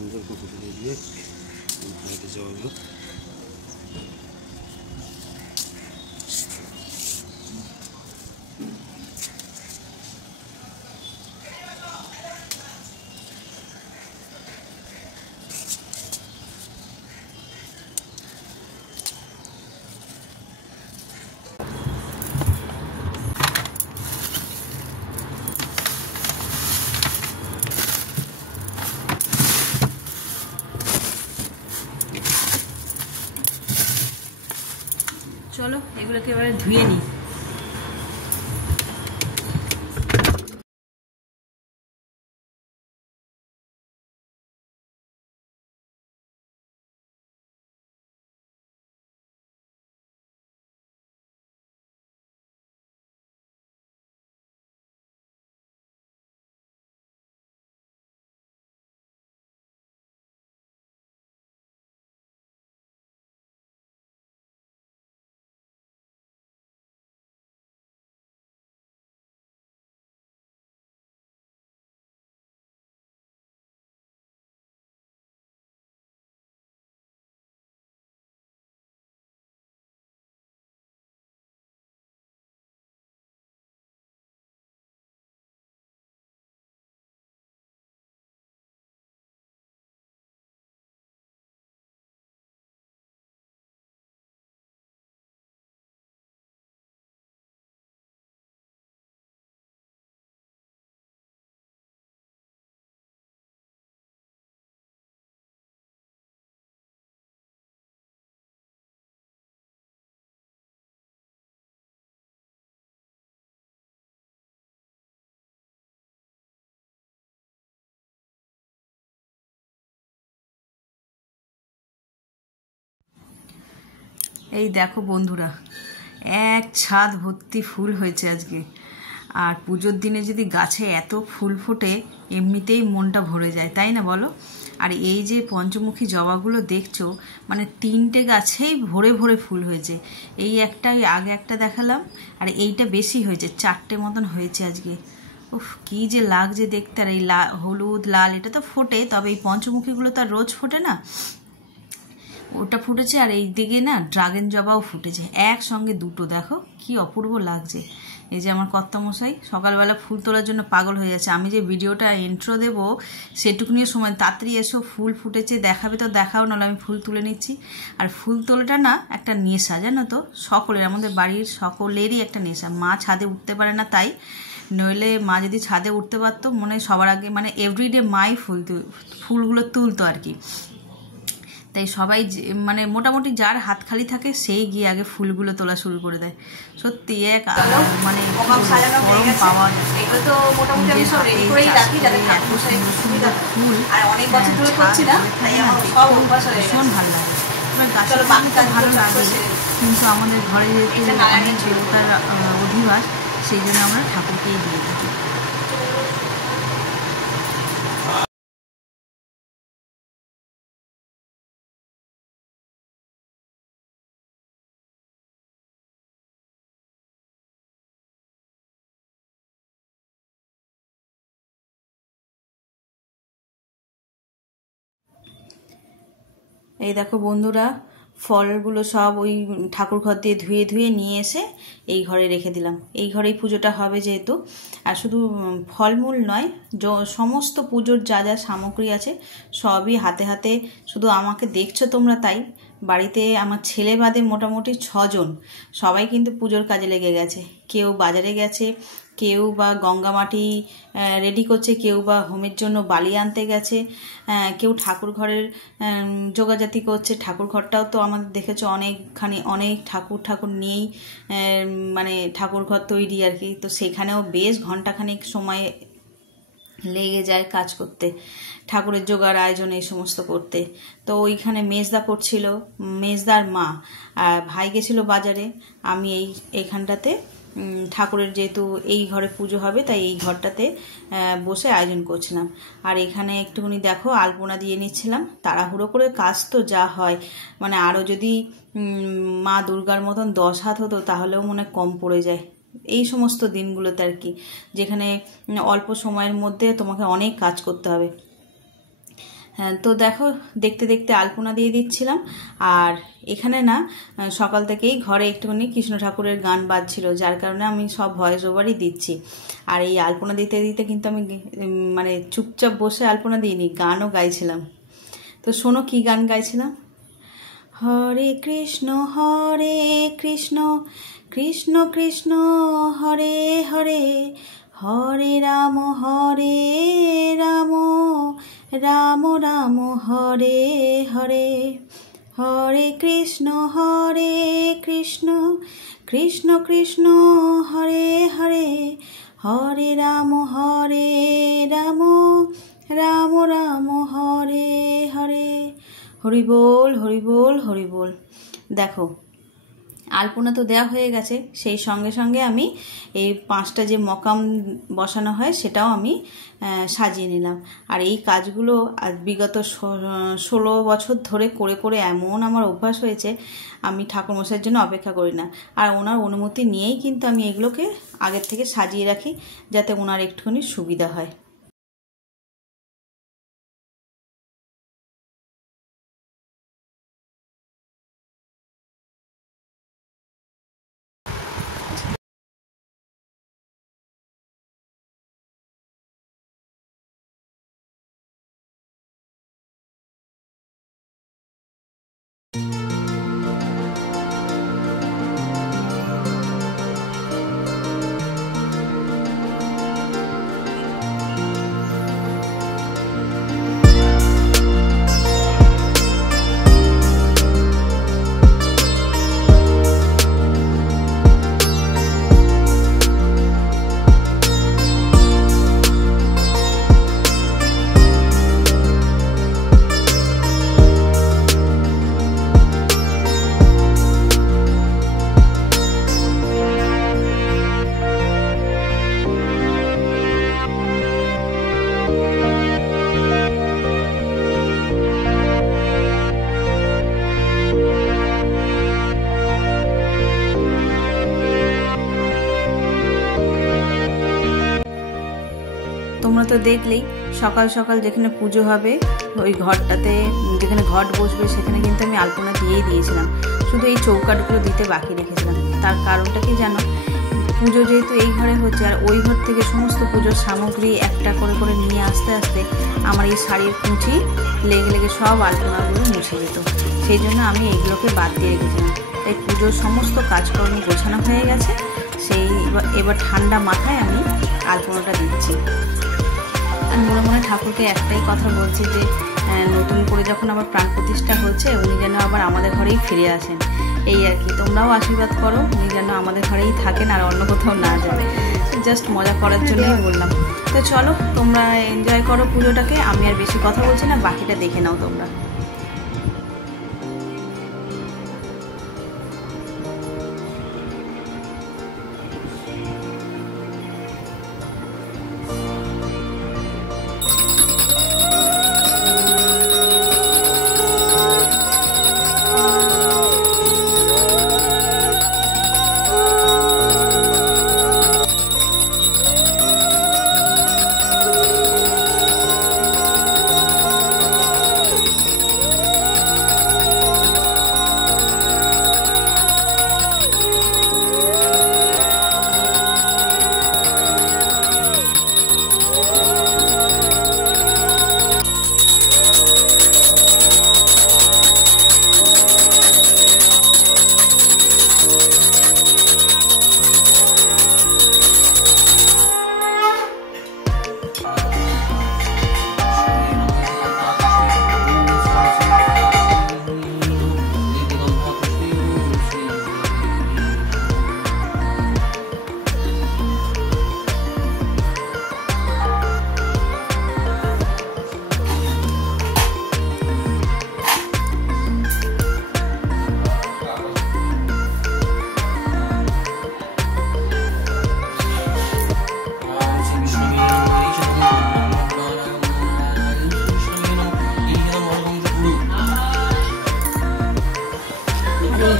সুন্দর করে ফুটিয়ে দিয়ে ভাজতে যাওয়া হলো। চলো এগুলোকে এবারে ধুয়ে নিই। এই দেখো বন্ধুরা, এক ছাদ ভর্তি ফুল হয়েছে আজকে। আর পুজোর দিনে যদি গাছে এত ফুল ফোটে এমনিতেই মনটা ভরে যায়, তাই না বলো? আর এই যে পঞ্চমুখী জবাগুলো দেখছো, মানে 3টে গাছেই ভরে ভরে ফুল হয়েছে। এই একটাই আগে একটা দেখালাম, আর এইটা বেশি হয়েছে, 4টে মতন হয়েছে আজকে। উফ, কি যে লাগছে দেখতে। আর এই হলুদ লাল এটা তো ফোটে, তবে এই পঞ্চমুখীগুলো তো আর রোজ ফোটে না, ওটা ফুটেছে। আর এই দিকে না ড্রাগন জবাও ফুটেছে একসঙ্গে দুটো, দেখো কি অপূর্ব লাগছে। এই যে আমার কর্তামশাই সকালবেলা ফুল তোলার জন্য পাগল হয়ে যাচ্ছে। আমি যে ভিডিওটা ইন্ট্রো দেবো সেটুকুনিও সময়, তাড়াতাড়ি এসো ফুল ফুটেছে দেখাবে তো দেখাও, নাহলে আমি ফুল তুলে নিচ্ছি। আর ফুল তোলাটা না একটা নেশা, জানো তো, সকলের, আমাদের বাড়ির সকলেরই একটা নেশা। মা ছাদে উঠতে পারে না তাই, নইলে মা যদি ছাদে উঠতে পারতো মনে সবার আগে, মানে এভরিডে মাই ফুলগুলো তুলতো আর কি। তাই সবাই মানে মোটামুটি যার হাত খালি থাকে সেই গিয়ে আগে ফুলগুলো তোলা শুরু করে দেয়। সত্যি এক মানে পাওয়া ফুল ভীষণ ভালো লাগে। ভালো লাগে, কিন্তু আমাদের ঘরে যেহেতু অনেক দেবতার অধিবাস, সেই জন্য আমরা ঠাকুরকেই দিয়ে থাকি। এই দেখো বন্ধুরা, ফলগুলো সব ওই ঠাকুর ঘর দিয়ে ধুয়ে ধুয়ে নিয়ে এসে এই ঘরে রেখে দিলাম। এই ঘরেই পুজোটা হবে যেহেতু। আর শুধু ফলমূল নয়, সমস্ত পুজোর যা যা সামগ্রী আছে সবই হাতে হাতে। শুধু আমাকে দেখছো তোমরা তাই, বাড়িতে আমার ছেলে বাদে মোটামুটি 6জন সবাই কিন্তু পুজোর কাজে লেগে গেছে। কেউ বাজারে গেছে, কেউ বা গঙ্গা মাটি রেডি করছে, কেউ বা হোমের জন্য বালি আনতে গেছে, কেউ ঠাকুর ঘরের যোগাযাতি করছে। ঠাকুর ঘরটাও তো আমাদের দেখেছো অনেকখানি, অনেক ঠাকুর নিয়েই মানে ঠাকুর ঘর তৈরি আর কি। তো সেখানেও বেশ ঘন্টাখানিক সময় লেগে যায় কাজ করতে, ঠাকুরের জোগাড় আয়োজন এই সমস্ত করতে। তো ওইখানে মেজদা করছিল, মেজদার মা, আর ভাই গেছিল বাজারে। আমি এইখানটাতে ঠাকুরের যেহেতু এই ঘরে পুজো হবে তাই এই ঘরটাতে বসে আয়োজন করছিলাম। আর এখানে একটুখানি দেখো আলপনা দিয়ে নিচ্ছিলাম। তাড়াহুড়ো করে কাজ তো যা হয়, মানে আরও যদি মা দুর্গার মতন 10 হাত হতো তাহলেও মনে কম পড়ে যায় এই সমস্ত দিনগুলোতে আর কি, যেখানে অল্প সময়ের মধ্যে তোমাকে অনেক কাজ করতে হবে। তো দেখো দেখতে দেখতে আলপনা দিয়ে দিচ্ছিলাম। আর এখানে না সকাল থেকেই ঘরে একটুখানি কৃষ্ণ ঠাকুরের গান বাজছিল, যার কারণে আমি সব ভয়েস ওভারই দিচ্ছি। আর এই আলপনা দিতে দিতে কিন্তু আমি মানে চুপচাপ বসে আলপনা দিইনি, গানও গাইছিলাম। তো শোনো কি গান গাইছিলাম। হরে কৃষ্ণ কৃষ্ণ কৃষ্ণ হরে হরে, হরে রাম রাম রাম হরে হরে, হরে কৃষ্ণ কৃষ্ণ কৃষ্ণ হরে হরে, হরে রাম রাম রাম হরে হরে। হরি বল হরি বল হরি বল। দেখো আলপনা তো দেওয়া হয়ে গেছে, সেই সঙ্গে সঙ্গে আমি এই 5টা যে মকাম বসানো হয় সেটাও আমি সাজিয়ে নিলাম। আর এই কাজগুলো বিগত 16 বছর ধরে করে করে এমন আমার অভ্যাস হয়েছে, আমি ঠাকুরমশাইয়ের জন্য অপেক্ষা করি না। আর ওনার অনুমতি নিয়েই কিন্তু আমি এগুলোকে আগের থেকে সাজিয়ে রাখি, যাতে ওনার একটুখানি সুবিধা হয়। তোমরা তো দেখলেই সকাল সকাল যেখানে পুজো হবে ওই ঘরটাতে, যেখানে ঘট বসবে সেখানে কিন্তু আমি আলপনা দিয়েই দিয়েছিলাম, শুধু এই চৌকাটগুলো দিতে বাকি রেখেছিলাম। তার কারণটা কি জানো, পুজো যেহেতু এই ঘরে হচ্ছে, আর ওই ঘর থেকে সমস্ত পুজোর সামগ্রী একটা করে করে নিয়ে আসতে আসতে আমার এই শাড়ির কুঁচি লেগে লেগে সব আলপনাগুলো মুছে যেত। সেই জন্য আমি এইগুলোকে বাদ দিয়ে রেখেছিলাম। তাই পুজোর সমস্ত কাজকর্ম গোছানো হয়ে গেছে, সেই এবার ঠান্ডা মাথায় আমি আলপনাটা দিচ্ছি। আমি মনে মনে ঠাকুরকে একটাই কথা বলছি যে নতুন করে যখন আবার প্রাণ প্রতিষ্ঠা হচ্ছে, উনি যেন আবার আমাদের ঘরেই ফিরে আসেন, এই আর কি। তোমরাও আশীর্বাদ করো উনি যেন আমাদের ঘরেই থাকেন আর অন্য কোথাও না যাবে। জাস্ট মজা করার জন্যই বললাম। তো চলো তোমরা এনজয় করো পুজোটাকে, আমি আর বেশি কথা বলছি না, বাকিটা দেখে নাও তোমরা।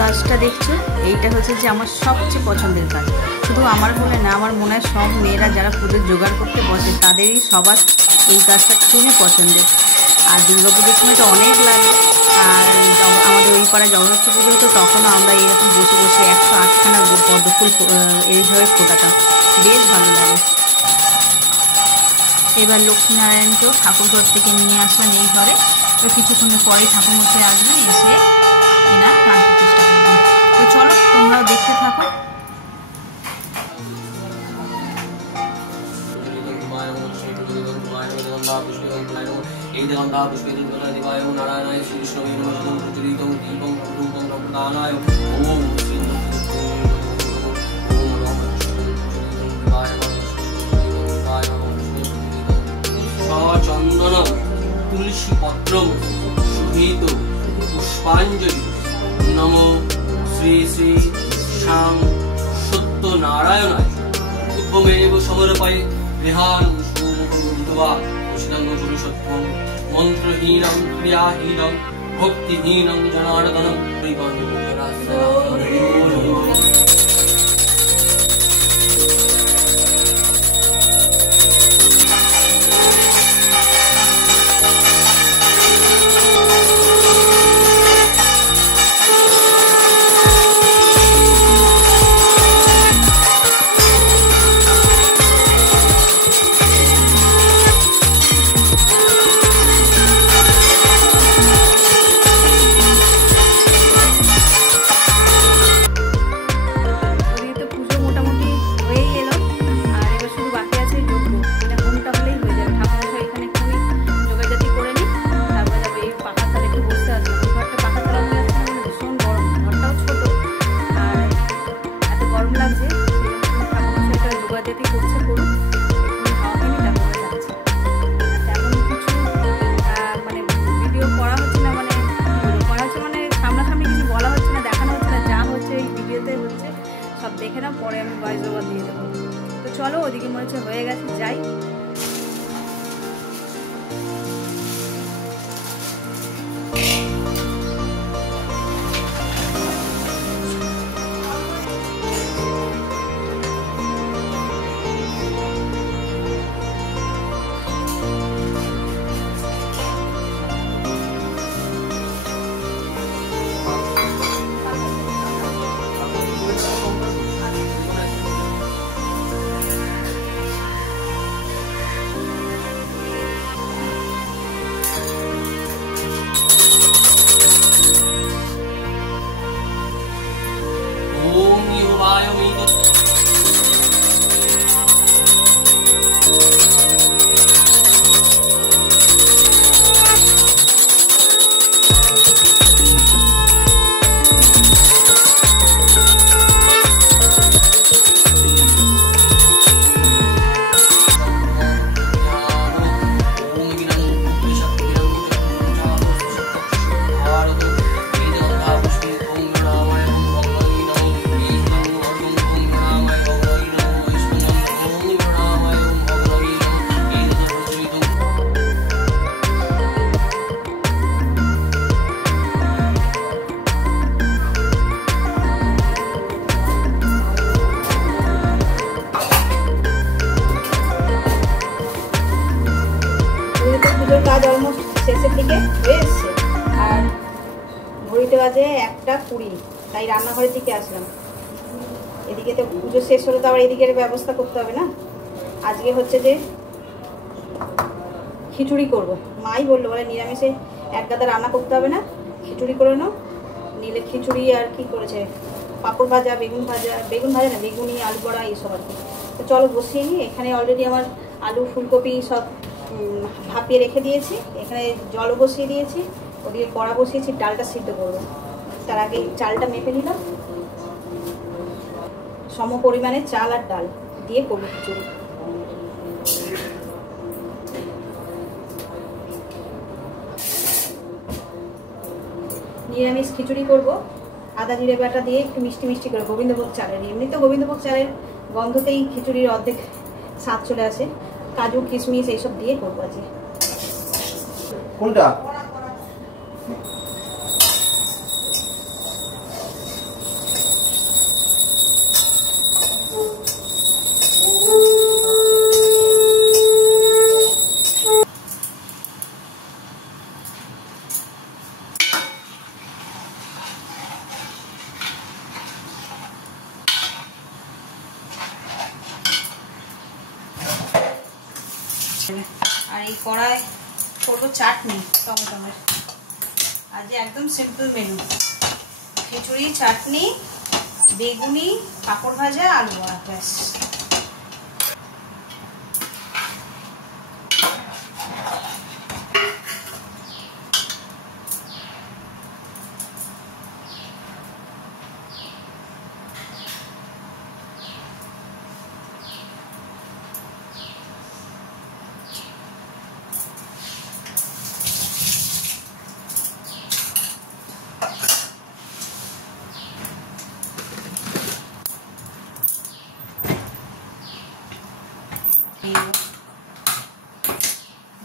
কাজটা দেখছো, এইটা হচ্ছে যে আমার সবচেয়ে পছন্দের কাজ। শুধু আমার বলে না, আমার মনে হয় সব মেয়েরা যারা পুজোর জোগাড় করতে বসে তাদেরই সবার এই কাজটা খুবই পছন্দের। আর দুর্গাপুজোর সময় তো অনেক লাগে। আর আমাদের ওই পাড়ায় জগন্নাথ পুজো হতো, তখনও আমরা এরকম বসে বসে 108খানা পদ্মফুল এইভাবে ফোটাতাম, বেশ ভালো লাগে। এবার লক্ষ্মীনারায়ণকেও ঠাকুরঘর থেকে নিয়ে আসলাম এই ঘরে। তো কিছুক্ষণের পরেই ঠাকুরমশাই আসবেন, এসে এনার প্রাণ প্রতিষ্ঠা করবেন। তো চলো তোমরাও দেখতে থাকো। চন্দন তুলসী পত্র শোভিত পুষ্পাঞ্জলি নমো শ্রী শ্রী শ্যাম সত্যনারায়ণায় উদ্ভমেব সমর্পয়ে গৃহান পুরুষোত্তম মন্ত্রহীনং ক্রিয়াহীনং ভক্তিহীনং জনার্দনং দেখে না, পরে আমি ভয়েস ওভার দিয়ে দেবো। তো চলো, ওদিকে মনে হচ্ছে হয়ে গেছে, যাই। কাজ অলমোস্ট শেষের দিকে হয়ে এসছে, আর ঘড়িতে বাজে 1:20, তাই রান্নাঘরের দিকে আসলাম। এদিকে তো পুজো শেষ হলো, তো আবার এদিকের ব্যবস্থা করতে হবে না। আজকে হচ্ছে যে খিচুড়ি করব। মাই বললো, বলে নিরামিষে এক গাদা রান্না করতে হবে না, খিচুড়ি করে নাও। নিলে খিচুড়ি আর কি করেছে, পাঁপড় ভাজা, বেগুন ভাজা না, বেগুনি, আলু বড়া এইসব আর কি। তো চলো বসিয়ে নিই। এখানে অলরেডি আমার আলু, ফুলকপি সব ভাপিয়ে রেখে দিয়েছি। এখানে জলও বসিয়ে দিয়েছি, ওদিকে কড়া বসিয়েছি, ডালটা সিদ্ধ করবো। তার আগে চালটা মেপে নিলাম, সম পরিমাণে চাল আর ডাল দিয়ে করবো খিচুড়ি। নিরামিষ খিচুড়ি করব, আদা জিরে বাটা দিয়ে একটু মিষ্টি মিষ্টি করে, গোবিন্দভোগ চালের। এমনি তো গোবিন্দভোগ চালের গন্ধতেই খিচুড়ির অর্ধেক স্বাদ চলে আসে। কাজু, কিশমিশ এইসব দিয়ে করবো আজকে। কোনটা? আর এই কড়ায় করবো চাটনি টমেটোমের। আজ একদম সিম্পল মেনু, খিচুড়ি, চাটনি, বেগুনি, পাঁপড় ভাজা, আলু বড়া, ব্যাস।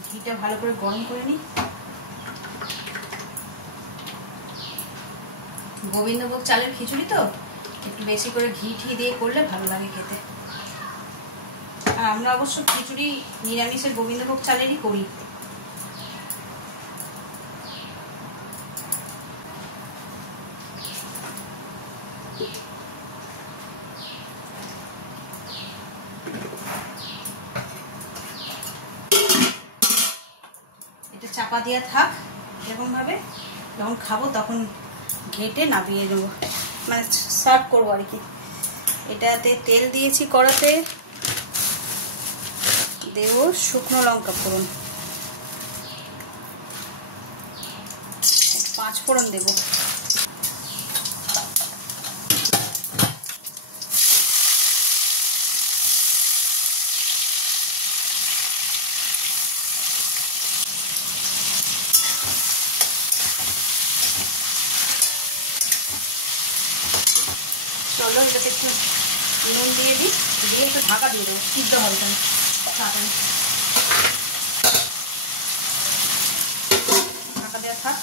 ঘিটা ভালো করে গরম করে নিই। গোবিন্দভোগ চালের খিচুড়ি তো একটু বেশি করে ঘি দিয়ে করলে ভালো লাগে খেতে। আর আমরা অবশ্য খিচুড়ি নিরামিষের গোবিন্দভোগ চালেরই করি। এটা চাপা দিয়ে থাক এরকম ভাবে, যখন খাবো তখন ঘেটে নামিয়ে দেবো, মানে সার্ভ করবো আর কি। এটাতে তেল দিয়েছি কড়াতে, দেব শুকনো লঙ্কা ফোড়ন, 5 ফোড়ন দেব, চলো এটাতে একটু নুন দিয়ে দিই, দিয়ে একটু ঢাকা দিয়ে দেবো, সিদ্ধ হবে তাড়াতাড়ি। ঢাকা দেওয়া থাক।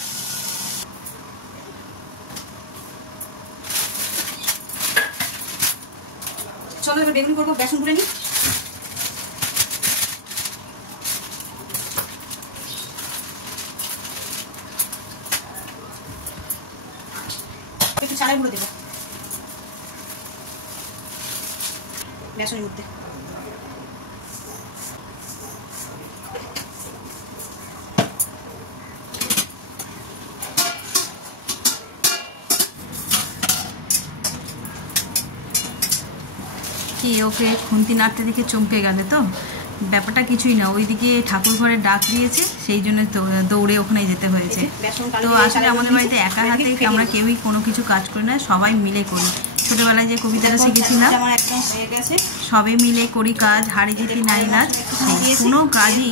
চলো এবার বেগুন করবো, বেসন করে নিই। একটু চালের গুঁড়ো দেবো বেসনের মধ্যে। কি ওকে খুন্তি নাড়তে দেখে চমকে গেলে তো? ব্যাপারটা কিছুই না, ওইদিকে ঠাকুর ঘরে ডাক দিয়েছে, সেই জন্য দৌড়ে ওখানে যেতে হয়েছে। তো আসলে আমাদের বাড়িতে একা হাতে আমরা কেউই কোনো কিছু কাজ করি না, সবাই মিলে করি। ছোটবেলায় যে কবিতাটা শিখেছিলাম, সবাই মিলে করি কাজ, হাড়ি জিতি নাই নাচ, কোনো কাজই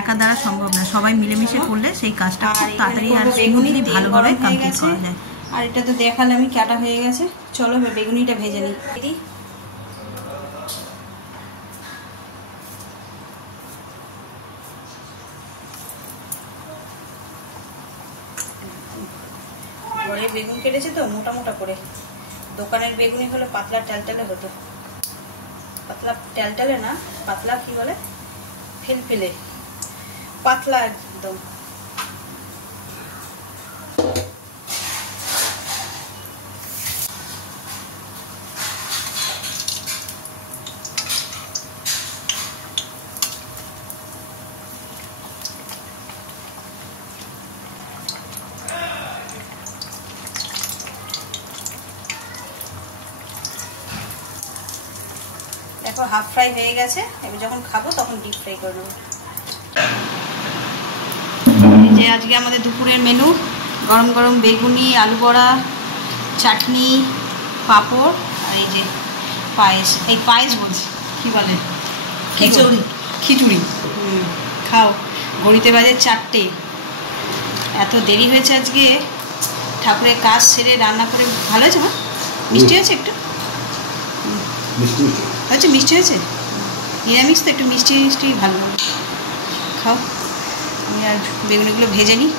একা দ্বারা সম্ভব না। সবাই মিলেমিশে করলে সেই কাজটা খুব তাড়াতাড়ি আর স্মুথলি ভালোভাবে কমপ্লিট করা যায়। আর এটা তো দেখালে আমি কাটা হয়ে গেছে, চলো এবার বেগুনিটা ভেজে নিই। ঘরে বেগুন কেটেছে তো মোটা মোটা করে, দোকানের বেগুনি হলে পাতলা ট্যালট্যালে হতো, পাতলা ট্যালট্যালে না, পাতলা কি বলে ফেলফেলে, পাতলা একদম। দেখো হাফ ফ্রাই হয়ে গেছে, এবার যখন খাবো তখন ডিপ ফ্রাই করে নেবো। এই যে আজকে আমাদের দুপুরের মেনু, গরম গরম বেগুনি, আলু বড়া, চাটনি, পাঁপড়, আর এই যে পায়েস। এই পায়েস বলছি, কি বলে, খিচুড়ি। খিচুড়ি খাও। ঘড়িতে বাজে 4টে। এত দেরি হয়েছে আজকে, ঠাকুরের কাজ সেরে রান্না করে। ভালো হয়েছে মা? মিষ্টি হয়েছে একটু? আচ্ছা মিষ্টি হয়েছে, নিরামিষ তো একটু মিষ্টি মিষ্টি ভালো। খাও, আমি আর বেগুনিগুলো ভেজে নিই।